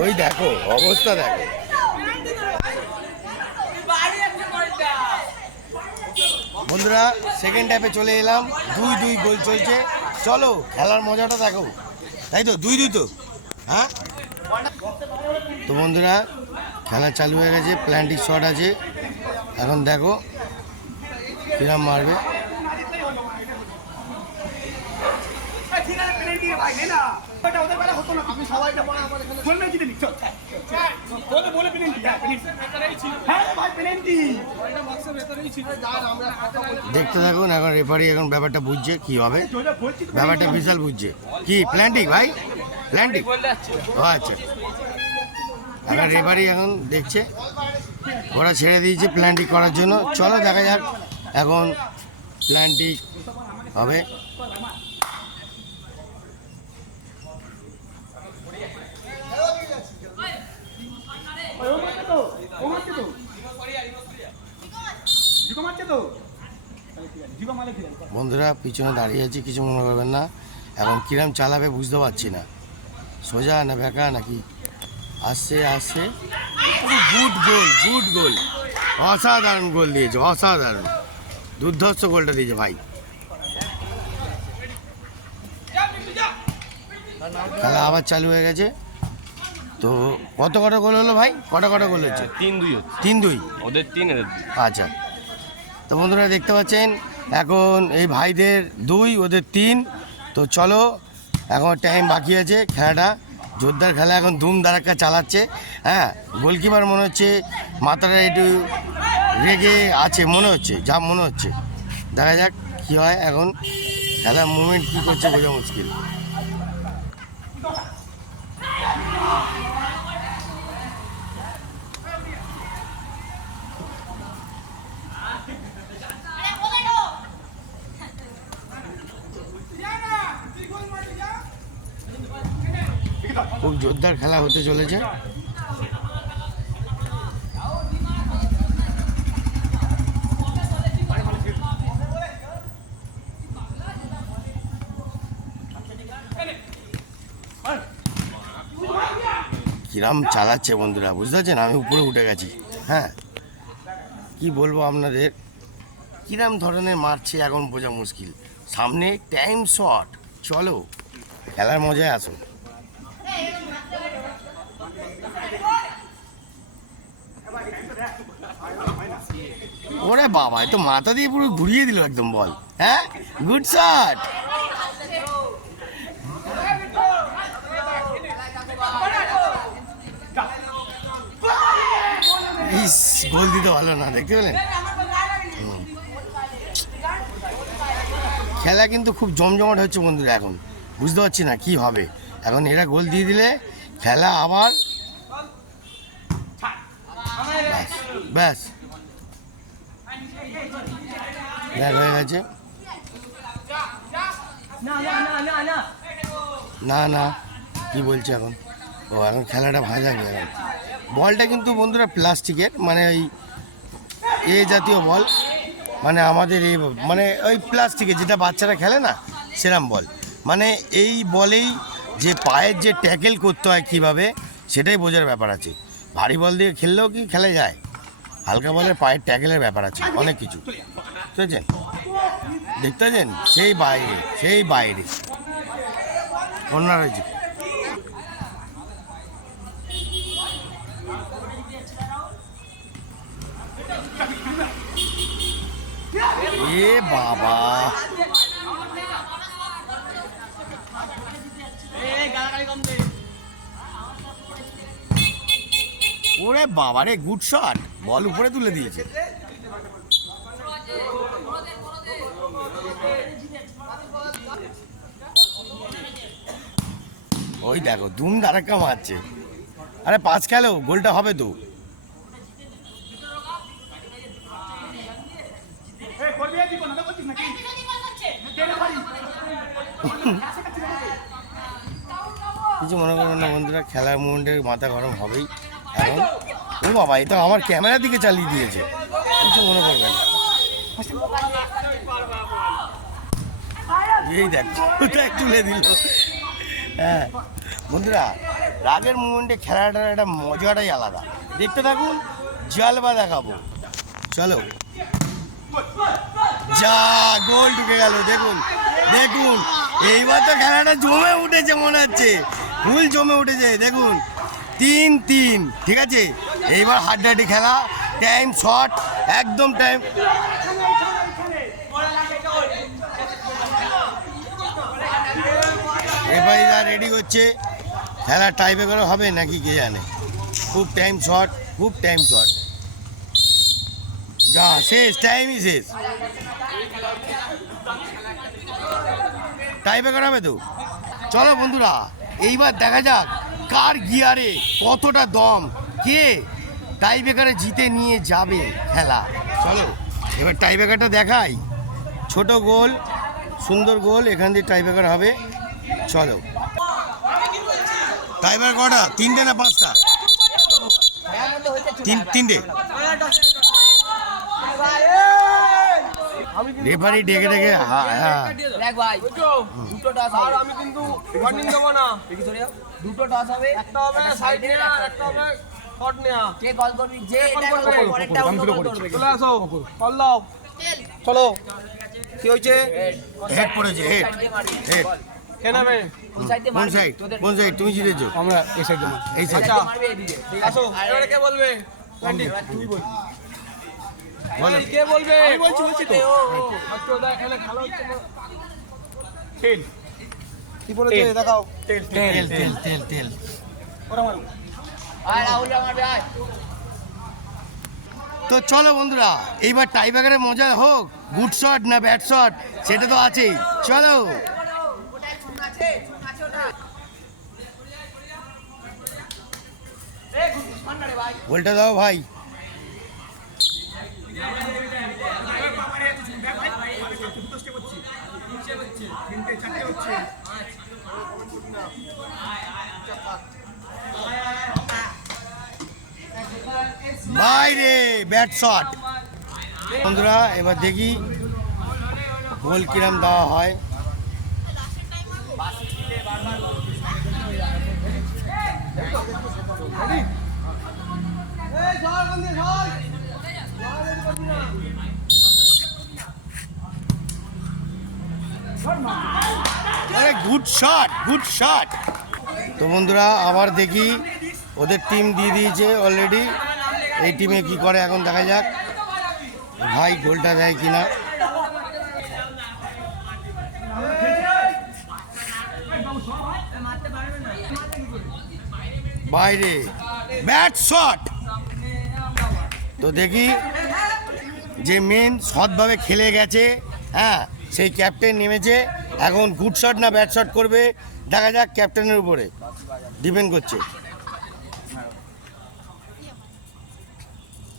ওই দেখো, অবস্থা দেখো। বন্ধুরা সেকেন্ড ট্যাপে চলে এলাম। দুই দুই গোল চলছে। চলো, খেলার মজাটা দেখো। তাই তো? দুই দুই তো? হ্যাঁ? তো বন্ধুরা, খেলা চালু হয়ে গেছে প্ল্যান্টিক শট আছে। এখন দেখো, কিরাম মারবে। ওটা ওদের বেলা হতো না। আমি সবাইটা আমার এখানে বল না জিতে নি। চল। বলে বলে পেনাল্টি হ্যাঁ পেনাল্টি হ্যাঁ ভাই পেনাল্টি ওইটা বক্সের ভেতরেই ছিল। যার আমরা দেখতে থাকুন এখন রেফারি এখন ব্যাপারটা বুঝছে কি হবে। ব্যাপারটা বিশাল বুঝছে। কি প্ল্যান্টিক ভাই? প্ল্যান্টিক ও আচ্ছা। এখন রেফারি এখন দেখছে। ওরা ছেড়ে দিয়েছে প্ল্যান্টিক করার জন্য। চলো দেখা যাক এখন প্ল্যান্টিক হবে ওই ও মারছে তো ও মারছে তো জিগো মারছে তো তাহলে ঠিক আছে জিগো মারলে ঠিক আছে বন্ধুরা পিছনে দাঁড়িয়ে আছে কিছু মনে করবেন না। এখন কিরাম চালাবে বুঝতে পারছি না। সোজা না বেঁকা নাকি? আসছে আসছে। Good goal good goal. অসাধারণ গোল দিয়েছে অসাধারণ। দুর্ধর্ষ গোলটা দিয়েছে ভাই। খেলা আবার চালু হয়ে গেছে। তো কত কটা গোল হলো ভাই? কটা কটা গোল হচ্ছে? তিন দুই তিন দুই? ওদের তিন আচ্ছা। তো বন্ধুরা দেখতে পাচ্ছেন এখন এই ভাইদের দুই, ওদের তিন। তো চলো, এখন টাইম বাকি আছে খেলাটা। জোরদার খেলা এখন ধুম ধারাক্কা চালাচ্ছে। হ্যাঁ গোলকিপার মনে হচ্ছে মাথাটা একটু রেগে আছে, মনে হচ্ছে, যা মনে হচ্ছে। দেখা যাক কী হয় এখন। খেলার মুভমেন্ট কী করছে বোঝা মুশকিল খুব জোরদার খেলা হতে চলেছে। কিরাম চালাচ্ছে বন্ধুরা বুঝতে পারছেন আমি উপরে উঠে গেছি। হ্যাঁ। কি বলব আপনাদের? কিরাম ধরনের মারছে এখন বোঝা মুশকিল। সামনে টাইম শট চলো, খেলার মজায় আসো ওরে বাবা এ তো মাথা দিয়ে পুরো ঘুরিয়ে দিল একদম বল। হ্যাঁ? Good shot. ইস গোল দিতে ভালো না দেখতে পেলেন? খেলা কিন্তু খুব জমজমাট হচ্ছে বন্ধুরা এখন। বুঝতে পারছি না কি হবে। এখন এরা গোল দিয়ে দিলে খেলা আবার ব্যাস, ব্যাস হয়ে গেছে। না না, কি বলছে এখন? ও, এখন খেলাটা ভাজা গেল। বলটা কিন্তু বন্ধুরা প্লাস্টিকের মানে ওই এ জাতীয় বল। মানে আমাদের এই মানে ওই প্লাস্টিকের যেটা বাচ্চারা খেলে না, সেরাম বল। মানে এই বলেই যে পায়ের যে ট্যাকেল করতে হয় কীভাবে, সেটাই বোঝার ব্যাপার আছে। ভারী বল দিয়ে খেললেও কি খেলা যায়? হালকা বলের পায়ের ট্যাকেলের ব্যাপার আছে, অনেক কিছু। বুঝেছেন দেখতে পাচ্ছেন সেই বাইরে সেই বাইরে। কর্নার হয়েছে এ বাবা। ওরে বাবা রে গুড শট। বল উপরে তুলে দিয়েছে। ওই দেখো, দুম ধারাক্কা মারছে। আরে পাঁচ খেলো, গোলটা হবে তো। কিছু মনে করবেন না বন্ধুরা, খেলার মুভমেন্টে মাথা গরম হবেই। এখন ও বাবা এটা আমার ক্যামেরার দিকে চালিয়ে দিয়েছে। কিছু মনে করবেন না। এই দেখ তুলে দিল। হ্যাঁ। বন্ধুরা, রাগের মুভমেন্টে খেলাটার একটা মজাটাই আলাদা। দেখতে থাকুন, জালবা দেখাবো। চলো। যা, গোল ঢুকে গেল, দেখুন দেখুন। এইবার তো খেলাটা জমে উঠেছে, মনে হচ্ছে। ফুল জমে উঠেছে, দেখুন। তিন তিন, ঠিক আছে? এইবার হাড্ডাহাড্ডি খেলা টাইম শর্ট একদম টাইম এবার রেডি করছে খেলা টাইপে করে হবে নাকি কে জানে? খুব টাইম শর্ট খুব টাইম শর্ট যা, শেষ টাইমই শেষ। টাইপে করে হবে তো? চলো বন্ধুরা, এইবার দেখা যাক কার গিয়ারে কতটা দম, কে টাই টাইব্রেকারে জিতে নিয়ে যাবে খেলা। চলো, এবার টাই টাইব্রেকারটা দেখাই। ছোট গোল, সুন্দর গোল, এখান দিয়ে টাই টাইব্রেকার হবে। চলো। টাইব্রেকার কটা? তিনটে না পাঁচটা? তিনটে। রেফারি ডেকে ডেকে দেখ ভাই দুটো হবে আমি কিন্তু ওয়ার্নিং দেবো না দেখি সরে যাও। দুটো টস হবে একটা হবে সাইড নেওয়া একটা হবে শট নেওয়া কে কল করবি যে এটা কল করবে করব, পরেরটা অন্য কল করবে চলে আসো কল দাও চলো কি হয়েছে হেড পড়েছে হেড হেড কে নামে? কোন সাইডে কোন মারবি সাইড কোন সাইড তুমি জিতেছো আমরা এই সাইড এই সাইড আচ্ছা। মারবে এদিকে ঠিক আছে আসো এবারে কে বলবে? বলো। কে বলবে? আমি বলছি বলছি তো। আজকে ওদের এখানে খেলা হচ্ছে না। তেল কি বলেছে? দেখাও। তেল তেল তেল তেল তেল ওরা মারো আয় রাহুল মারবে আয়। তো চলো বন্ধুরা এইবার টাইব্রেকারের মজা হোক গুড শট না ব্যাড শট সেটা তো আছেই। চলো। গোলটা দাও ভাই। বাইরে ব্যাট শট বন্ধুরা এবার দেখি গোল কিরম দেওয়া হয়। আরে গুড শট গুড শট তো বন্ধুরা আবার দেখি ওদের টিম দিয়ে দিয়েছে অলরেডি এই টিমে কি করে এখন দেখা যাক ভাই গোলটা দেয় কিনা। বাইরে। ব্যাট শট তো দেখি যে মেন সৎভাবে খেলে গেছে হ্যাঁ সেই ক্যাপ্টেন নেমেছে। এখন গুড শট না ব্যাট শট করবে? দেখা যাক ক্যাপ্টেনের উপরে ডিপেন্ড করছে।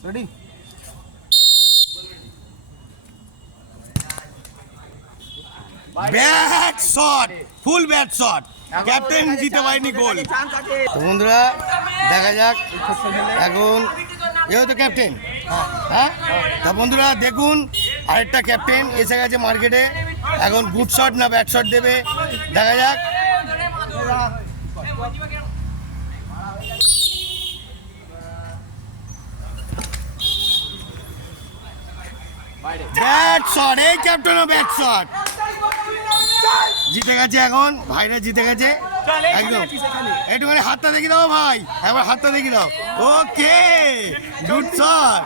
Ready bad shot full bad shot captain দিতে পারেনি গোল বন্ধুরা দেখা যাক। এখন এও তো ক্যাপ্টেন হ্যাঁ? তা বন্ধুরা, দেখুন, আরেকটা ক্যাপ্টেন এসে গেছে মার্কেটে এখন গুড শট না ব্যাট শট দেবে? দেখা যাক। ব্যাট শট এই ক্যাপ্টেনও ব্যাট শট জিতে গেছে এখন, ভাইরা জিতে গেছে। একদম। একটুখানি হাতটা দেখি দাও ভাই। একবার হাতটা দেখি দাও। Okay good shot.